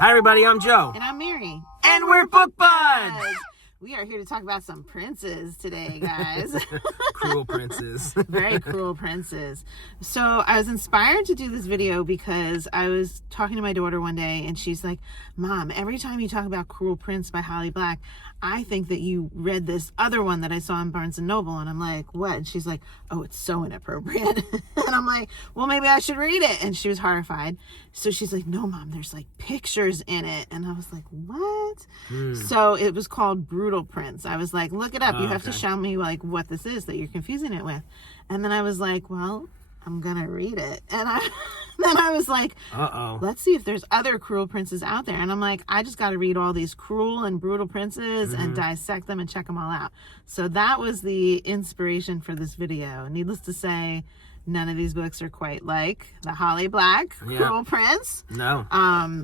Hi everybody, I'm Joe. And I'm Mary. And we're Book Buds! We are here to talk about some princes today, guys. Cruel princes. Very cruel princes. So I was inspired to do this video because I was talking to my daughter one day and she's like, Mom, every time you talk about Cruel Prince by Holly Black, I think that you read this other one that I saw in Barnes & Noble. And I'm like, what? And she's like, oh, it's so inappropriate. And I'm like, well, maybe I should read it. And she was horrified. So she's like, no, Mom, there's like pictures in it. And I was like, what? So it was called Brutal Prince. I was like, look it up. You have to show me like what this is that you're confusing it with. And then I was like, well, I'm going to read it. And then I was like, let's see if there's other cruel princes out there. And I'm like, I just got to read all these cruel and brutal princes and dissect them and check them all out. So that was the inspiration for this video. Needless to say, none of these books are quite like the Holly Black Cruel Prince. No.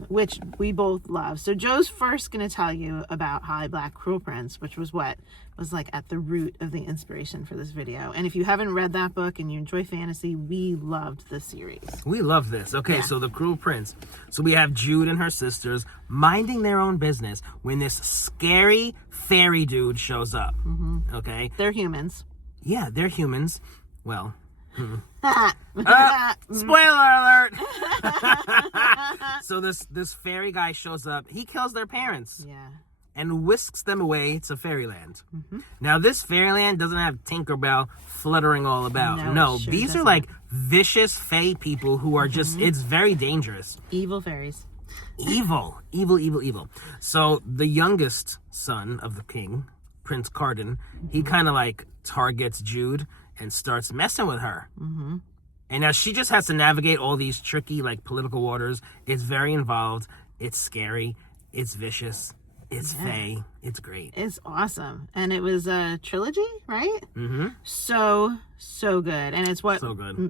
Which we both love. So Joe's first going to tell you about Holly Black Cruel Prince, which was what was like at the root of the inspiration for this video. And if you haven't read that book and you enjoy fantasy, we loved this series. We love this. Okay, so the Cruel Prince. So we have Jude and her sisters minding their own business when this scary fairy dude shows up. Okay? They're humans. Yeah, they're humans. Well... spoiler alert. So this fairy guy shows up. He kills their parents and whisks them away to fairyland. Now this fairyland doesn't have Tinkerbell fluttering all about. No, sure these are like vicious fae people who are just it's very dangerous. Evil fairies. Evil. So the youngest son of the king, Prince Carden, he kind of like targets Jude and starts messing with her. And now she just has to navigate all these tricky, like, political waters. It's very involved. It's scary. It's vicious. It's fey. It's great. It's awesome. And it was a trilogy, right? So good. And it's what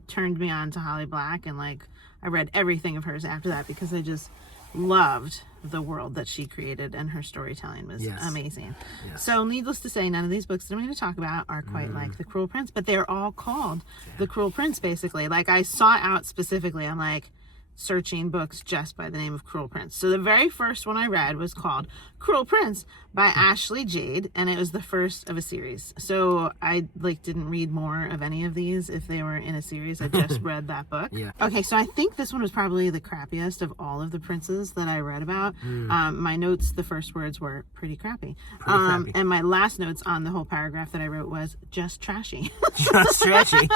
turned me on to Holly Black. And, like, I read everything of hers after that because I just loved the world that she created, and her storytelling was amazing. So needless to say, none of these books that I'm going to talk about are quite like The Cruel Prince, but they're all called The Cruel Prince, basically. Like, I sought out specifically, I'm like searching books just by the name of Cruel Prince. So the very first one I read was called Cruel Prince by Ashley Jade, and it was the first of a series. So I didn't read more of any of these if they were in a series. I just read that book. Okay, so I think this one was probably the crappiest of all of the princes that I read about. My notes, the first words were pretty crappy. And my last notes on the whole paragraph that I wrote was just trashy. Just trashy.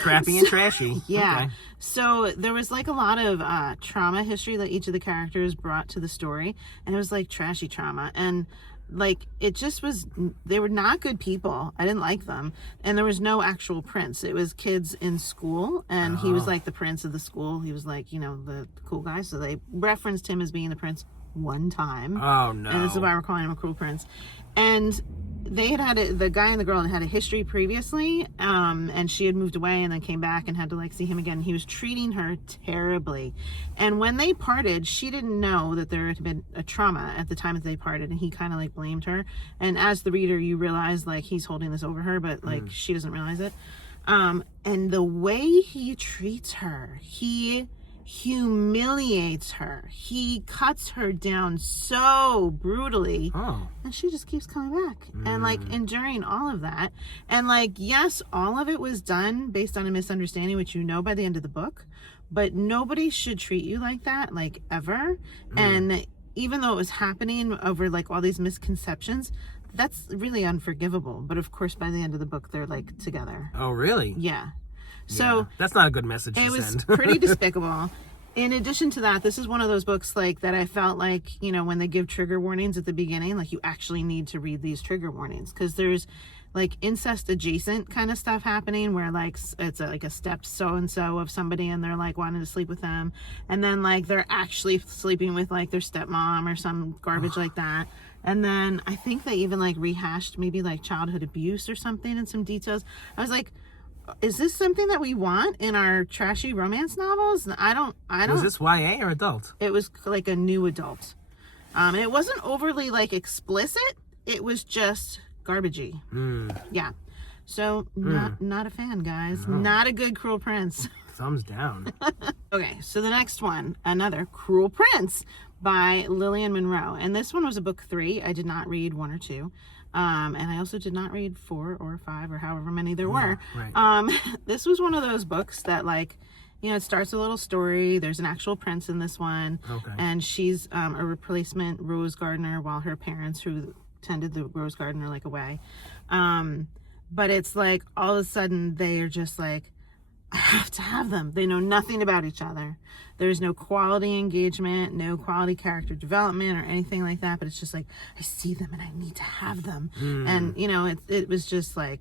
Crappy and trashy. Okay. So there was like a lot of trauma history that each of the characters brought to the story, and it was like trashy trauma, and like it just was, they were not good people. I didn't like them. And there was no actual prince. It was kids in school, and he was like the prince of the school. He was like, you know, the cool guy, so they referenced him as being the prince one time. Oh no. And this is why we're calling him a cruel prince. And they had the guy and the girl had a history previously, and she had moved away and then came back and had to like see him again. He was treating her terribly, and when they parted, she didn't know that there had been a trauma at the time that they parted, and he kind of like blamed her. And as the reader, you realize like he's holding this over her, but like she doesn't realize it. And the way he treats her, he humiliates her. He cuts her down so brutally, and she just keeps coming back and like enduring all of that. And like, yes, all of it was done based on a misunderstanding, which you know by the end of the book, but nobody should treat you like that, like ever. And even though it was happening over like all these misconceptions, that's really unforgivable. But of course, by the end of the book, they're like together. Oh, really? Yeah. So that's not a good message to send. It was pretty despicable. In addition to that, this is one of those books like that I felt like, you know, when they give trigger warnings at the beginning, like you actually need to read these trigger warnings, because there's like incest adjacent kind of stuff happening where like it's like a step so-and-so of somebody and they're like wanting to sleep with them, and then like they're actually sleeping with like their stepmom or some garbage like that. And then I think they even like rehashed maybe like childhood abuse or something in some details. I was like, is this something that we want in our trashy romance novels? I don't. Was this YA or adult? It was like a new adult. And it wasn't overly like explicit. It was just garbagey. Yeah. So not a fan, guys. No. Not a good Cruel Prince. Thumbs down. Okay, so the next one, another Cruel Prince by Lillian Monroe. And this one was a book 3. I did not read 1 or 2. And I also did not read 4 or 5 or however many there were. Right. This was one of those books that, like, you know, it starts a little story. There's an actual prince in this one. Okay. And she's a replacement rose gardener while her parents who tended the rose garden are, like, away. But it's like all of a sudden they are just like, I have to have them. They know nothing about each other. There's no quality engagement, no quality character development or anything like that. But it's just like, I see them and I need to have them. And, you know, it was just like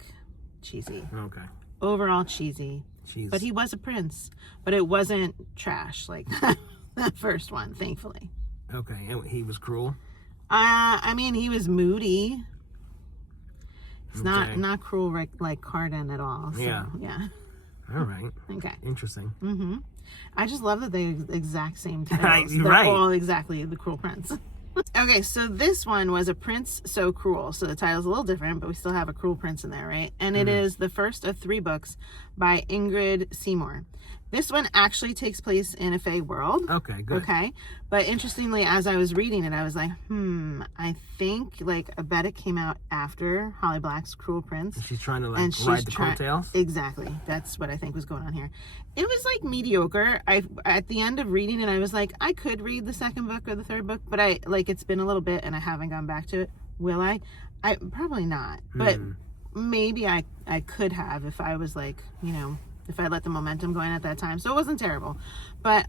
cheesy. Okay. Overall cheesy. Jeez. But he was a prince. But it wasn't trash like that first one, thankfully. Okay. And he was cruel? I mean, he was moody. It's Okay. not cruel like Carden at all. So, Yeah. Yeah. All right. Okay. Interesting. I just love that they're exact same titles. You're They're right. all exactly The Cruel Prince. Okay, so this one was A Prince So Cruel. So the title's a little different, but we still have a cruel prince in there, right? And it is the first of 3 books by Ingrid Seymour. This one actually takes place in a fae world. Okay, good. Okay. But interestingly, as I was reading it, I was like, I think, like, I bet it came out after Holly Black's Cruel Prince. She's trying to, like, And she's ride the coattails? Exactly. That's what I think was going on here. It was, like, mediocre. At the end of reading it, I was like, I could read the second book or the third book, but it's been a little bit and I haven't gone back to it. Will I? Probably not. But maybe I could have if I was, like, you know, if I let the momentum go in at that time. So it wasn't terrible. But,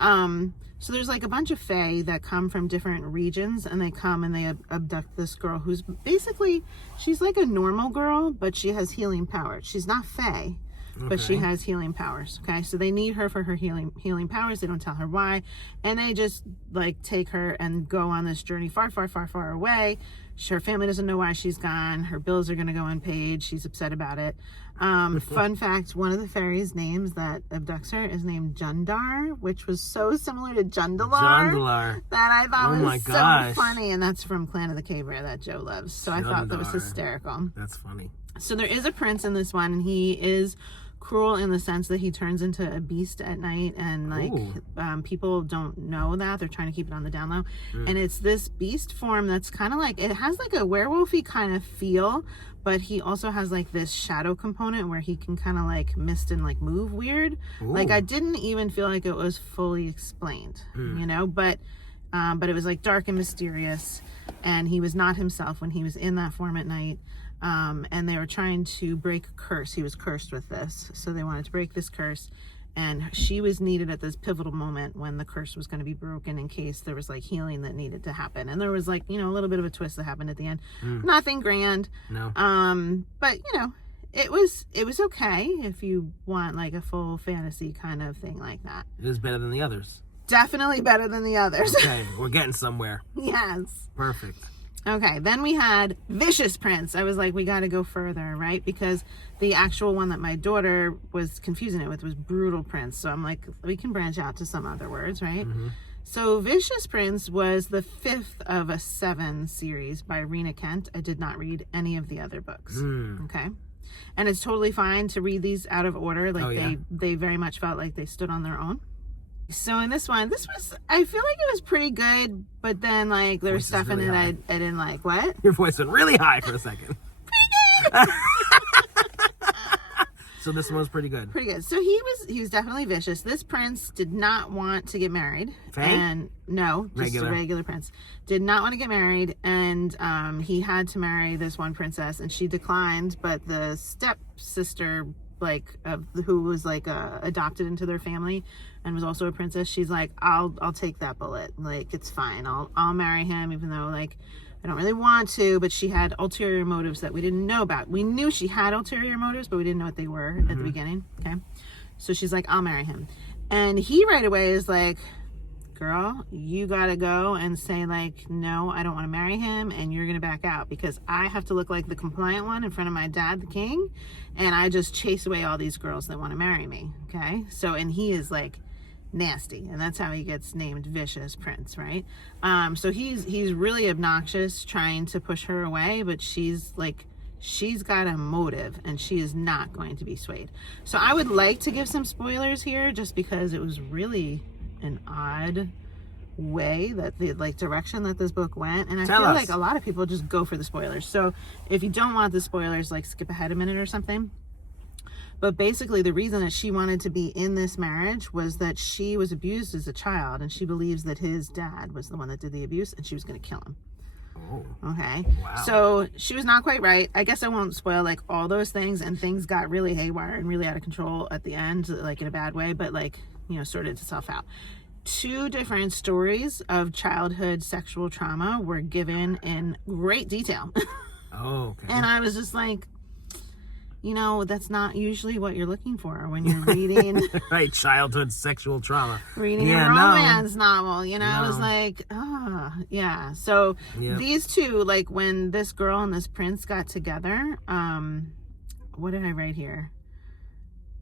so there's, like, a bunch of fae that come from different regions, and they come and they abduct this girl who's basically, she's like a normal girl, but she has healing powers. She's not fae, but she has healing powers. Okay. So they need her for her healing powers. They don't tell her why. And they just, like, take her and go on this journey far, far, far, far away. Her family doesn't know why she's gone. Her bills are going to go unpaid. She's upset about it. Fun fact, one of the fairies' names that abducts her is named Jundar, which was so similar to Jundalar that I thought was so funny. And that's from Clan of the Cave Bear that Joe loves. So I thought that was hysterical. That's funny. So there is a prince in this one, and he is cruel in the sense that he turns into a beast at night, and like people don't know that. They're trying to keep it on the down low. And it's this beast form that's kind of like, it has like a werewolfy kind of feel, but he also has like this shadow component where he can kind of like mist and like move weird. Like I didn't even feel like it was fully explained, you know, but it was like dark and mysterious, and he was not himself when he was in that form at night. And they were trying to break a curse. He was cursed with this, so they wanted to break this curse, and she was needed at this pivotal moment when the curse was going to be broken, in case there was like healing that needed to happen. And there was, like, you know, a little bit of a twist that happened at the end. Nothing grand. No. But you know, it was okay if you want like a full fantasy kind of thing like that. It is better than the others. Definitely better than the others. Okay, we're getting somewhere. Yes. Perfect. Okay, then we had Vicious Prince. I was like, we got to go further, right? Because the actual one that my daughter was confusing it with was Brutal Prince. So I'm like, we can branch out to some other words, right? So Vicious Prince was the 5th of a 7 series by Rina Kent. I did not read any of the other books. Okay. And it's totally fine to read these out of order. Like they very much felt like they stood on their own. So in this one, I feel like it was pretty good, but then like there's stuff in it I didn't like. What? Your voice went really high for a second. Pretty good. So this one was pretty good. Pretty good. So he was definitely vicious. This prince did not want to get married. Fae? And no, just a regular prince. Did not want to get married, and he had to marry this one princess, and she declined, but the stepsister, like who was like adopted into their family and was also a princess, she's like, I'll take that bullet, like it's fine, I'll marry him, even though like I don't really want to. But she had ulterior motives that we didn't know about. We knew she had ulterior motives, but we didn't know what they were at the beginning. Okay, so she's like, I'll marry him, and he right away is like, girl, you gotta go and say like, no, I don't want to marry him, and you're gonna back out, because I have to look like the compliant one in front of my dad, the king, and I just chase away all these girls that want to marry me. Okay, so, and he is like nasty, and that's how he gets named Vicious Prince, right? So he's really obnoxious, trying to push her away, but she's got a motive, and she is not going to be swayed. So I would like to give some spoilers here, just because it was really an odd way that the like direction that this book went, and I Tell feel us. like a lot of people just go for the spoilers. So if you don't want the spoilers, like skip ahead a minute or something. But basically the reason that she wanted to be in this marriage was that she was abused as a child, and she believes that his dad was the one that did the abuse, and she was going to kill him. Oh. Okay. Wow. So she was not quite right. I guess I won't spoil like all those things, and things got really haywire and really out of control at the end, like in a bad way, but like, you know, sorted itself out. 2 different stories of childhood sexual trauma were given in great detail. Oh, okay. And I was just like, you know, that's not usually what you're looking for when you're reading Right, childhood sexual trauma. reading Yeah, a no. romance novel, you know. I was No. like, yeah. So Yep. these two, like when this girl and this prince got together, what did I write here?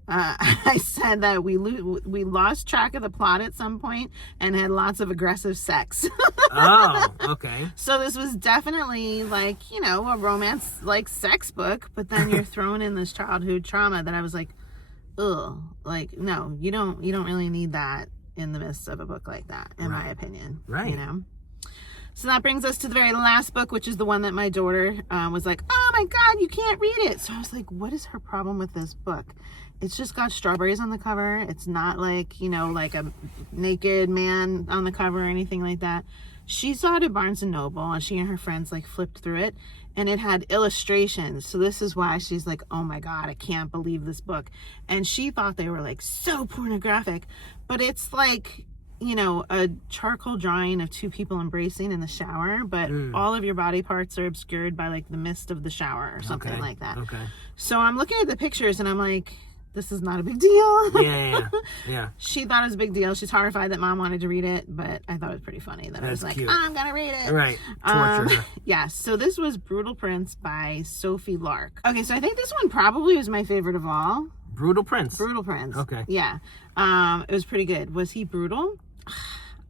I said that we lost track of the plot at some point and had lots of aggressive sex. Oh, okay. So this was definitely like, you know, a romance like sex book, but then you're throwing in this childhood trauma that I was like, ugh, like no, you don't really need that in the midst of a book like that, in my opinion. Right. You know. So that brings us to the very last book, which is the one that my daughter was like, oh my God, you can't read it. So I was like, what is her problem with this book? It's just got strawberries on the cover. It's not like, you know, like a naked man on the cover or anything like that. She saw it at Barnes & Noble, and she and her friends like flipped through it, and it had illustrations. So this is why she's like, oh my God, I can't believe this book. And she thought they were like so pornographic, but it's like, you know, a charcoal drawing of 2 people embracing in the shower, but all of your body parts are obscured by like the mist of the shower or something like that. Okay. So I'm looking at the pictures and I'm like, this is not a big deal. Yeah. She thought it was a big deal. She's horrified that mom wanted to read it, but I thought it was pretty funny that I was like, cute. I'm gonna read it. Right. Torture her. Yeah, so this was Brutal Prince by Sophie Lark. Okay, so I think this one probably was my favorite of all. Brutal Prince. Brutal Prince. Okay. Yeah. It was pretty good. Was he brutal?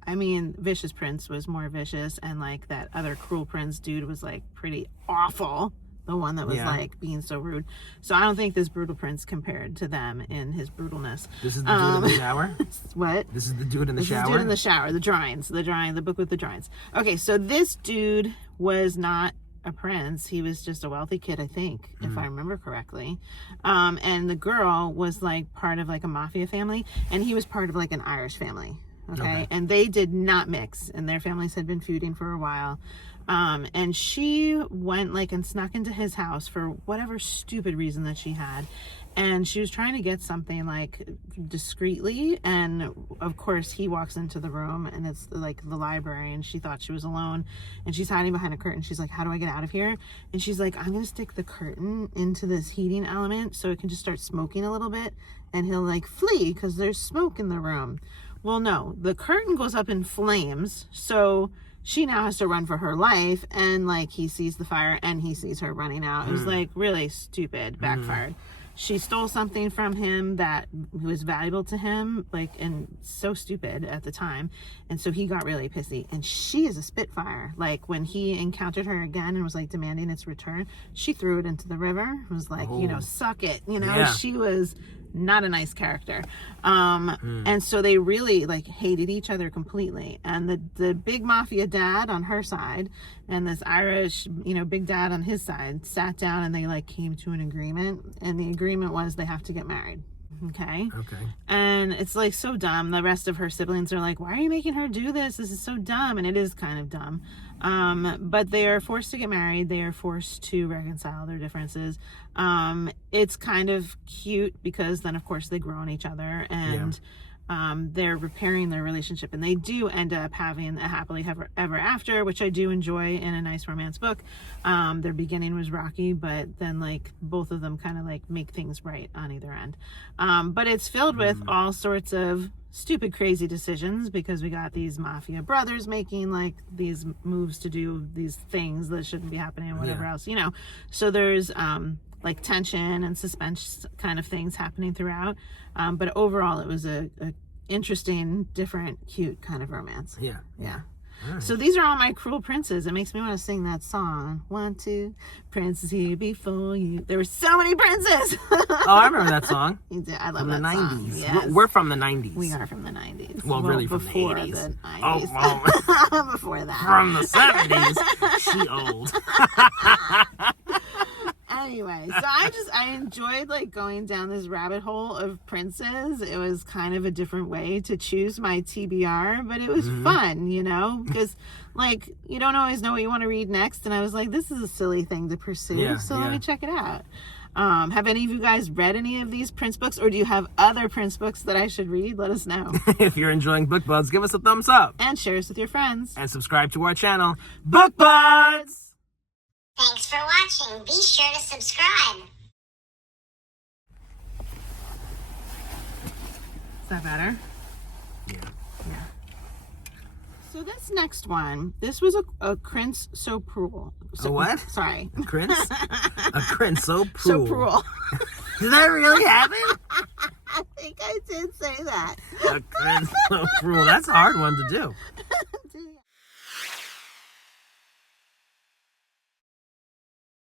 I mean, Vicious Prince was more vicious, and like that other Cruel Prince dude was like pretty awful. The one that was like being so rude. So I don't think this Brutal Prince compared to them in his brutalness. This is the dude in the shower? What? This is the dude in the shower? This is the dude in the shower. The drawings. The book with the drawings. Okay, so this dude was not a prince. He was just a wealthy kid, I think, if I remember correctly. And the girl was like part of like a mafia family, and he was part of like an Irish family. Okay. And they did not mix, and their families had been feuding for a while. And she went like and snuck into his house for whatever stupid reason that she had, and she was trying to get something like discreetly, and of course he walks into the room and it's like the library, and she thought she was alone, and she's hiding behind a curtain. She's like, how do I get out of here? And she's like, I'm gonna stick the curtain into this heating element so it can just start smoking a little bit, and he'll like flee because there's smoke in the room. Well, no, the curtain goes up in flames, so she now has to run for her life, and like he sees the fire and he sees her running out. It was like really stupid, backfired. She stole something from him that was valuable to him, like, and so stupid at the time, and so he got really pissy. And she is a spitfire. Like when he encountered her again and was like demanding its return, she threw it into the river. Was like, you know, suck it. You know, she was not a nice character. And so they really like hated each other completely. And the big mafia dad on her side and this Irish, you know, big dad on his side sat down, and they like came to an agreement, and the agreement was they have to get married. Okay. And it's like so dumb. The rest of her siblings are like, why are you making her do this? This is so dumb. And it is kind of dumb. But they are forced to get married. They are forced to reconcile their differences. It's kind of cute because then of course they grow on each other, and they're repairing their relationship, and they do end up having a happily ever after, which I do enjoy in a nice romance book. Their beginning was rocky, but then like both of them kind of like make things right on either end. But it's filled with all sorts of stupid, crazy decisions, because we got these mafia brothers making like these moves to do these things that shouldn't be happening, and whatever else, you know. So there's like tension and suspense kind of things happening throughout. But overall, it was a interesting, different, cute kind of romance. Yeah. So these are all my cruel princes. It makes me want to sing that song. 1, 2, princes here before you. There were so many princes. Oh, I remember that song. You did. I love From the that 90s. song. Yes. We're from the 90s. We are from the 90s. Well, really from the before 80s. The 90s. Oh, well. Before that. From the 70s. She old. Anyway, so I enjoyed like going down this rabbit hole of princes. It was kind of a different way to choose my TBR, but it was fun, you know, because like you don't always know what you want to read next, and I was like, this is a silly thing to pursue, so let me check it out. Have any of you guys read any of these Prince books, or do you have other Prince books that I should read? Let us know. If you're enjoying Book Buds, give us a thumbs up. And share us with your friends. And subscribe to our channel, Book Buds! Thanks for watching. Be sure to subscribe. Is that better? Yeah. So this next one, this was a Prince so cruel. A what? Sorry. A Prince? A Prince so cruel. So cruel. Did that really happen? I think I did say that. A Prince so cruel. That's a hard one to do.